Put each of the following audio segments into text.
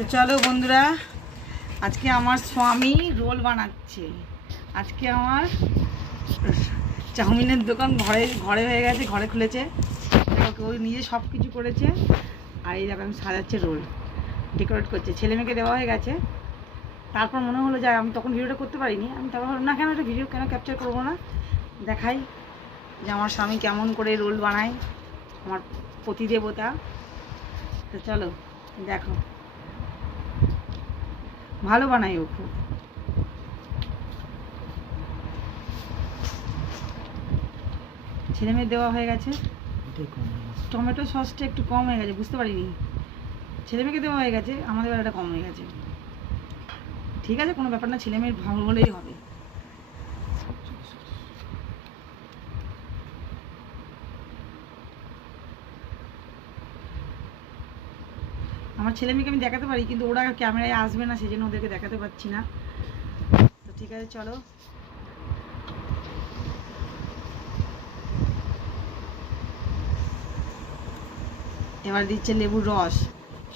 তো চলো বন্ধুরা, আজকে আমার স্বামী রোল বানাচ্ছে। আজকে আমার চাউমিনের দোকান ঘরে হয়ে গেছে, ঘরে খুলেছে। ওই নিজে সব কিছু করেছে। আর এই দেখো আমি সাজাচ্ছে, রোল ডেকোরেট করছে, ছেলে মেয়েকে দেওয়া হয়ে গেছে। তারপর মনে হলো যে আমি তখন ভিডিওটা করতে পারিনি, আমি তারপর ভাবলাম না, কেন একটা ভিডিও কেন ক্যাপচার করবো না, দেখাই যে আমার স্বামী কেমন করে রোল বানায়, আমার পতিদেবতা। তো চলো দেখো, ভালো বানাই ও খুব। ছেলে মেয়ে দেওয়া হয়ে গেছে, টমেটো সসটা একটু কম হয়ে গেছে, বুঝতে পারিনি। ছেলে মেয়েকে দেওয়া হয়ে গেছে, আমাদের বেলাটা কম হয়ে গেছে। ঠিক আছে, কোনো ব্যাপার না, ছেলে মেয়ের ভালো হলেই হবে। আমার ছেলে মেয়েকে আমি দেখাতে পারি, কিন্তু ওরা ক্যামেরায় আসবে না, সেই জন্য ওদেরকে দেখাতে পারছি না। তো ঠিক আছে, চলো। এবার দিচ্ছে লেবুর রস,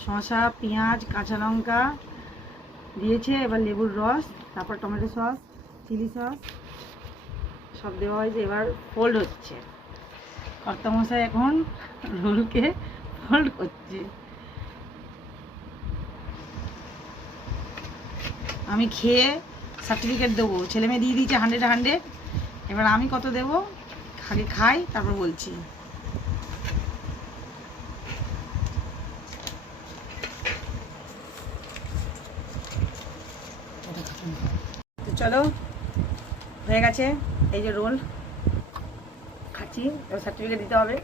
শসা, পেঁয়াজ, কাঁচা লঙ্কা দিয়েছে। এবার লেবুর রস, তারপর টমেটো সস, চিলি সস সব দেওয়া হয়েছে। এবার ফোল্ড হচ্ছে, কর্তামশাই এখন রোলকে ফোল্ড করছে। আমি খেয়ে সার্টিফিকেট দেবো, ছেলে মেয়ে দিয়ে দিয়েছে 100-100। এবার আমি কত দেবো, আগে খাই তারপর বলছি। তো চলো, হয়ে গেছে এই যে রোল, খাচ্ছি। এবার সার্টিফিকেট দিতে হবে।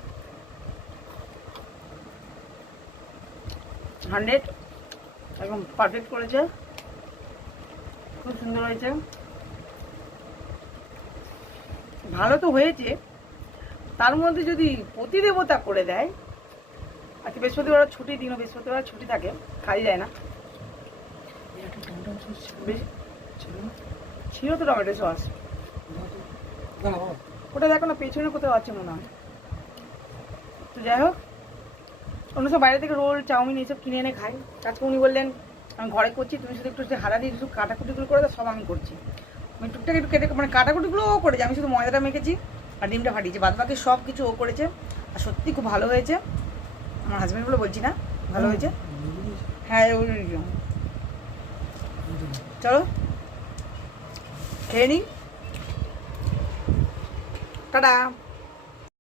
100 একদম পারফেক্ট করেছে, খুব সুন্দর হয়েছে। ভালো তো হয়েছে, তার মধ্যে যদি প্রতিদেবতা করে দেয়। আজকে বৃহস্পতিবার ছুটি দিনও, বৃহস্পতিবার ছুটি থাকে, খাই যায় না। ছিল তো টমেটো সস, ওটা দেখো না পেছনে কোথাও আছে মনে হয়। তো যাই হোক, অন্য সব বাইরে থেকে রোল, চাউমিন এইসব কিনে এনে খাই। আজকে উনি বললেন আমি ঘরে করছি, তুমি শুধু একটু হারা দিয়ে শুধু কাটাকুটিগুলো করে দাও, সব আমি করছি। আমি টুকটাক একটু কেটে, মানে কাটাকুটিগুলো ও করেছে, আমি শুধু ময়দাটা মেখেছি আর ডিমটা ফাটিয়েছি, বাদ বাকি সব কিছু ও করেছে। আর সত্যি খুব ভালো হয়েছে। আমার হাজব্যান্ডগুলো বলছি না, ভালো হয়েছে। হ্যাঁ, চলো খেয়ে নিই, টাটা।